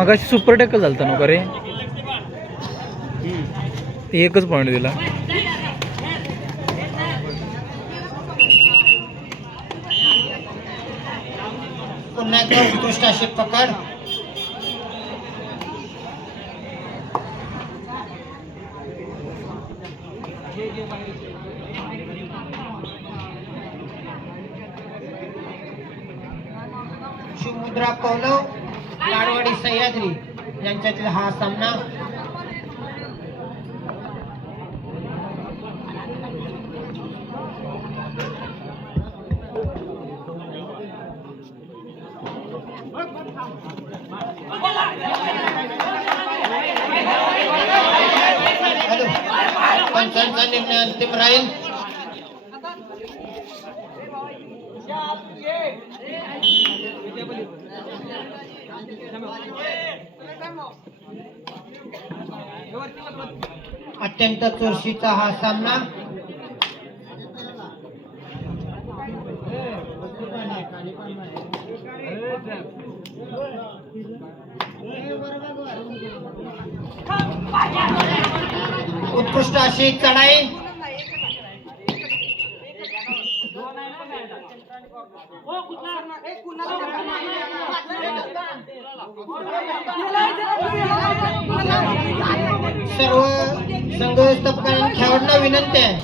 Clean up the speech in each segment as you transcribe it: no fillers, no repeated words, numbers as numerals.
मगाशी super tackle झालता नको रे, ते एकच पॉईंट दिला. पुन्हा एकदा उत्कृष्ट अशी पकड. शिवमुद्रा पौलव लाडवाडी सह्याद्री यांच्यातील हा सामना. पंचांचा निर्णय अंतिम राहील. अत्यंत चुरशीचा हा सामना. उत्कृष्ट अशी चढाई. सर्व संघ व्यवस्थापकांना खेळाडूंना विनंती आहे,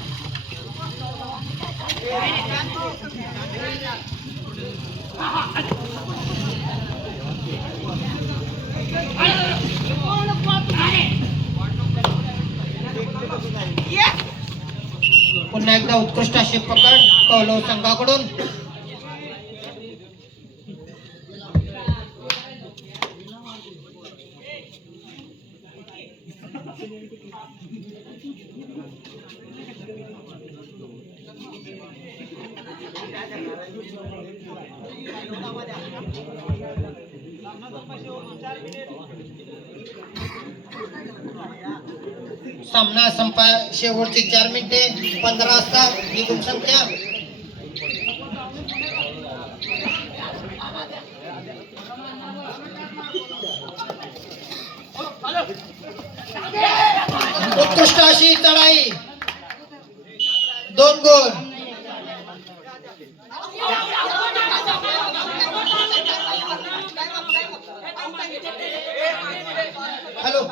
पुन्हा एकदा उत्कृष्ट अशी पकड पौलव संघाकडून. सामना संपा शेवटची 4 मिनिटे 15 वाजता ही गुणसंख्या. उत्कृष्ट अशी चढाई, 2 गोल. हॅलो,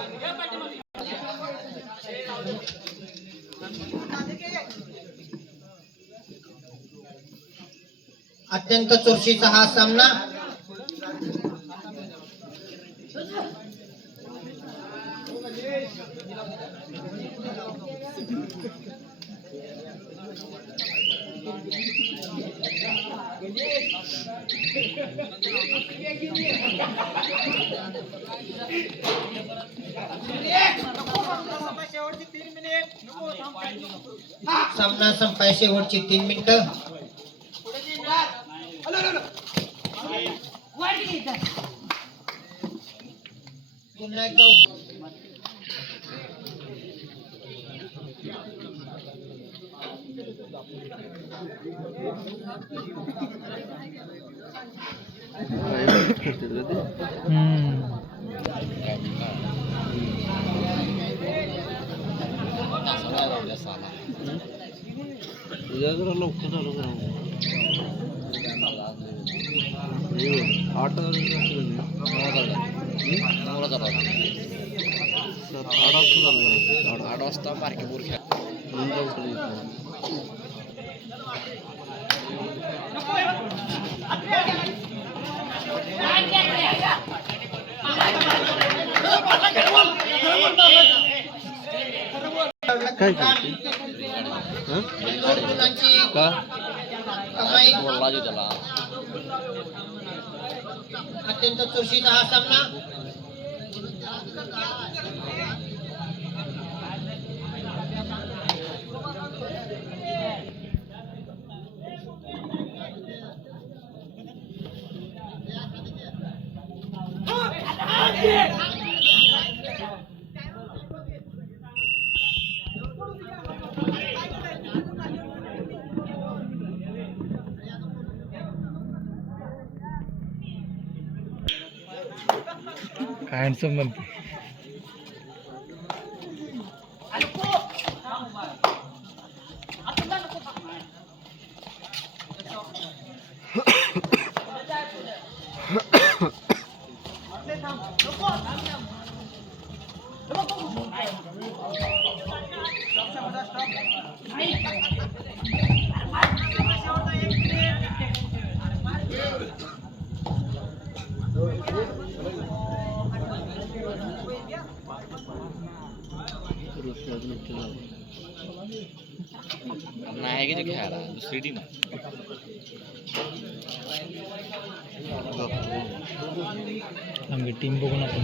अत्यंत चुरशीचा हा सामना. सामना संपाय शेवटची 3 मिनिटं. पुन्हा एकदा काय अत्यंत चुरशीचा हा सामना. काय हँडसम म्हणते. नाही की खेळायला दुसरी टीम आम्ही टीम बघून आपण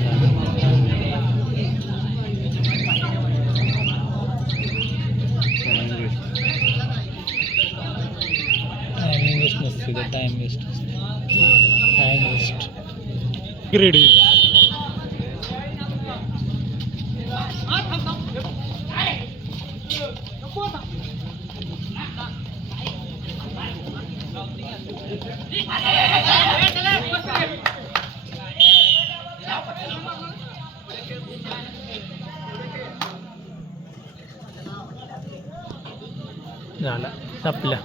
टायमिंग वेस्ट नसते का time waste time waste grade झाला संपला.